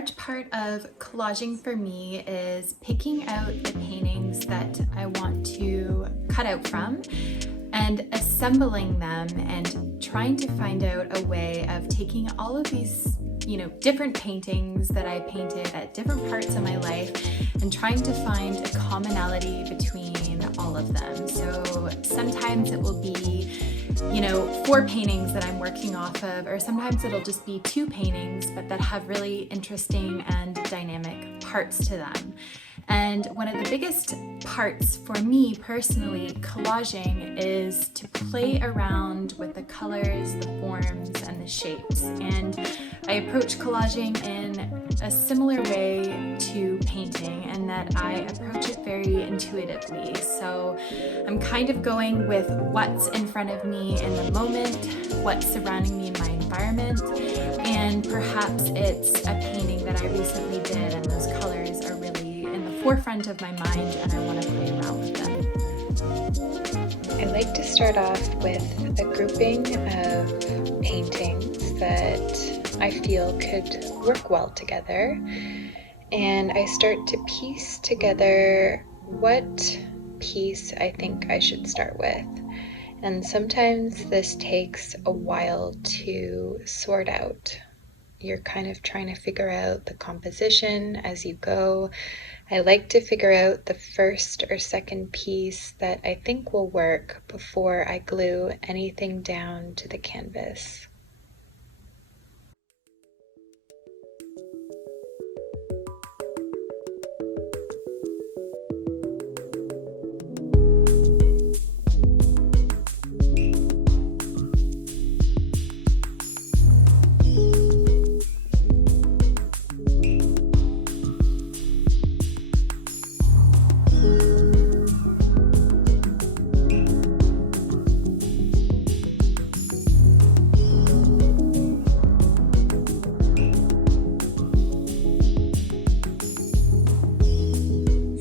large part of collaging for me is picking out the paintings that I want to cut out from and assembling them and trying to find out a way of taking all of these different paintings that I painted at different parts of my life and trying to find a commonality between all of them. So sometimes it will be 4 paintings that I'm working off of, or sometimes it'll just be 2 paintings, but that have really interesting and dynamic parts to them. And one of the biggest parts for me personally, collaging, is to play around with the colors, the forms, and the shapes. And I approach collaging in a similar way to painting, in that I approach it very intuitively. So I'm kind of going with what's in front of me in the moment, what's surrounding me in my environment, and perhaps it's a painting that I recently did and those colors are really in the forefront of my mind and I want to play around with them. I like to start off with a grouping of paintings that I feel could work well together, and I start to piece together what piece I think I should start with. And sometimes this takes a while to sort out. You're kind of trying to figure out the composition as you go. I like to figure out the first or second piece that I think will work before I glue anything down to the canvas.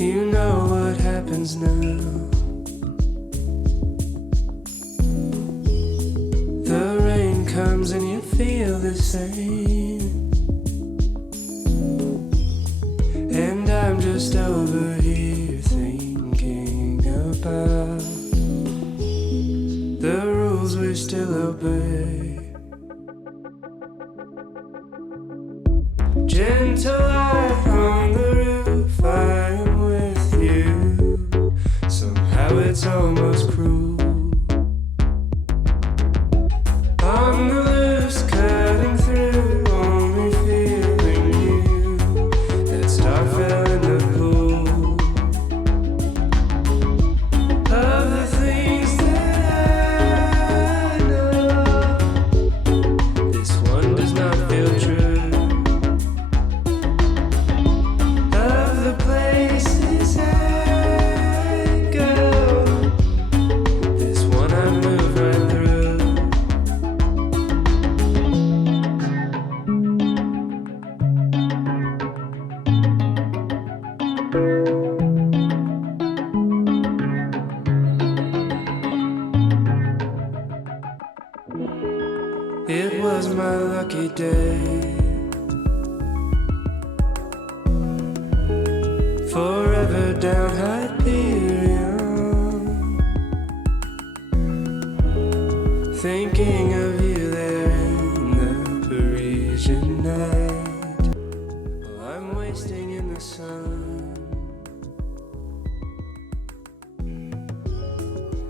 You know what happens now. The rain comes and you feel the same. And I'm just over here thinking about the rules we still obey. Gentle light on the roof, I'm with you. Somehow it's almost cruel. On the loose, cutting through, only feeling you. That star fell in the pool of the things that I know. This one does not feel true. Of the places I go, this one I move right through. It was my lucky day. Forever down Hyperion, thinking of you there in the Parisian night, while I'm wasting in the sun.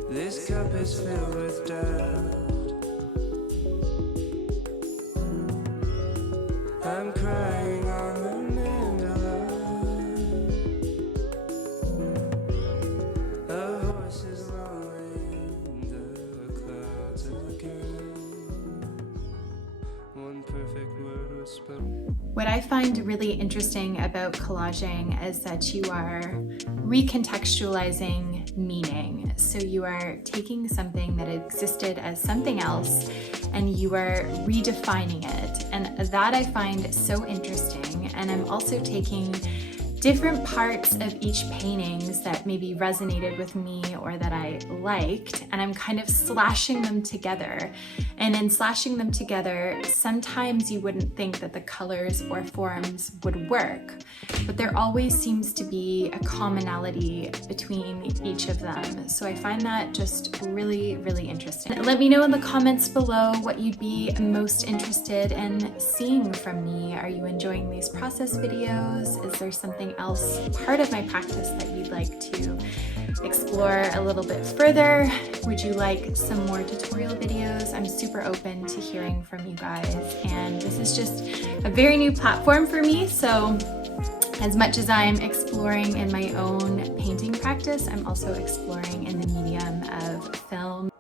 This cup is filled with doubt. I'm crying on the mandala. A horse is lonely in the clouds again. One perfect word was spoken. What I find really interesting about collaging is that you are recontextualizing meaning. So you are taking something that existed as something else and you are redefining it. And that I find so interesting. And I'm also taking different parts of each paintings that maybe resonated with me or that I liked, and I'm kind of slashing them together. And in slashing them together, sometimes you wouldn't think that the colors or forms would work, but there always seems to be a commonality between each of them. So I find that just really, really interesting. Let me know in the comments below what you'd be most interested in seeing from me. Are you enjoying these process videos? Is there something else part of my practice that you'd like to explore a little bit further? Would you like some more tutorial videos? I'm super open to hearing from you guys, and this is just a very new platform for me, so as much as I'm exploring in my own painting practice, I'm also exploring in the medium of film.